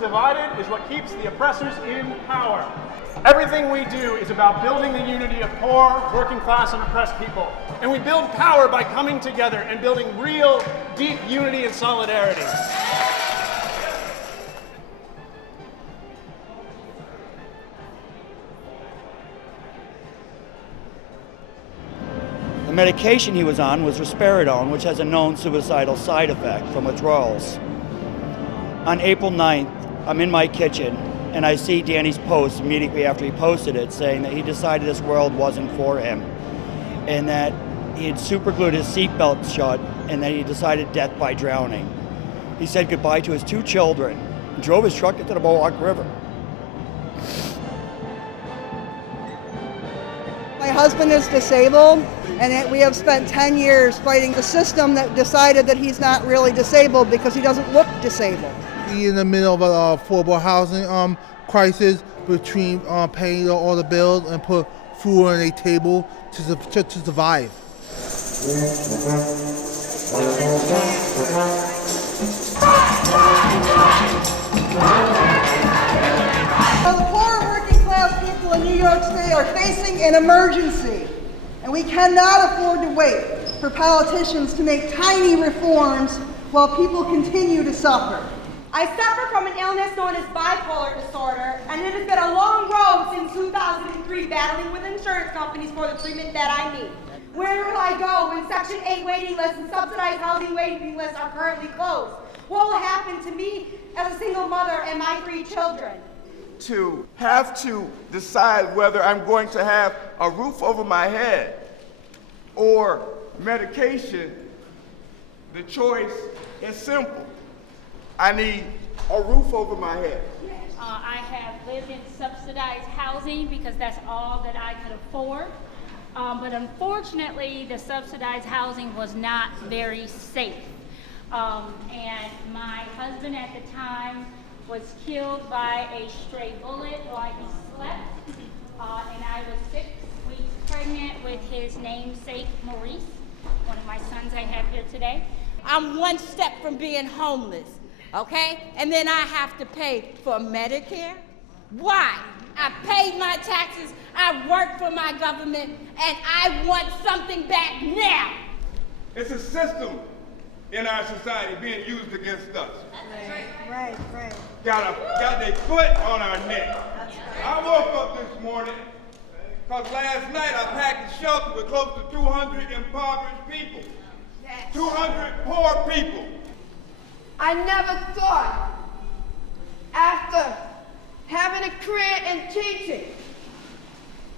divided is what keeps the oppressors in power. Everything we do is about building the unity of poor, working class, and oppressed people. And we build power by coming together and building real, deep unity and solidarity. The medication he was on was risperidone, which has a known suicidal side effect from withdrawals. On April 9th, I'm in my kitchen, and I see Danny's post immediately after he posted it, saying that he decided this world wasn't for him, and that he had superglued his seatbelt shut, and that he decided death by drowning. He said goodbye to his 2 children, and drove his truck into the Mohawk River. My husband is disabled, and we have spent 10 years fighting the system that decided that he's not really disabled because he doesn't look disabled. He's in the middle of a affordable housing crisis between paying all the bills and put food on a table to survive. Well, the poor working class people in New York State are facing an emergency, and we cannot afford to wait for politicians to make tiny reforms while people continue to suffer. I suffer from an illness known as bipolar disorder, and it has been a long road since 2003 battling with insurance companies for the treatment that I need. Where will I go when Section 8 waiting lists and subsidized housing waiting lists are currently closed? What will happen to me as a single mother and my 3 children? To have to decide whether I'm going to have a roof over my head or medication, the choice is simple. I need a roof over my head. I have lived in subsidized housing because that's all that I could afford. But unfortunately, the subsidized housing was not very safe. And my husband at the time was killed by a stray bullet while he slept. And I was 6 weeks pregnant with his namesake, Maurice, one of my sons I have here today. I'm one step from being homeless, okay? And then I have to pay for Medicare. Why? I paid my taxes, I work for my government, and I want something back now. It's a system in our society being used against us. Right. Got their foot on our neck. I woke up this morning because last night I packed a shelter with close to 200 impoverished people. 200 poor people. I never thought, after having a career in teaching,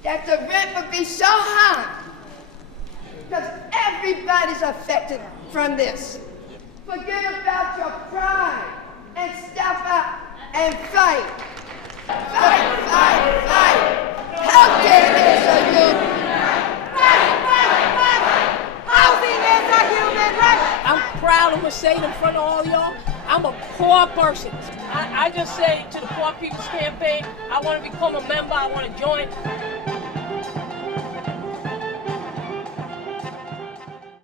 that the rent would be so high, because everybody's affected from this. Forget about your pride and step up and fight. Fight. Healthcare is a human right. Fight. Housing is a human right. I'm proud, I'm gonna say it in front of all y'all, I'm a poor person. I just say to the Poor People's Campaign, I wanna become a member, I wanna join.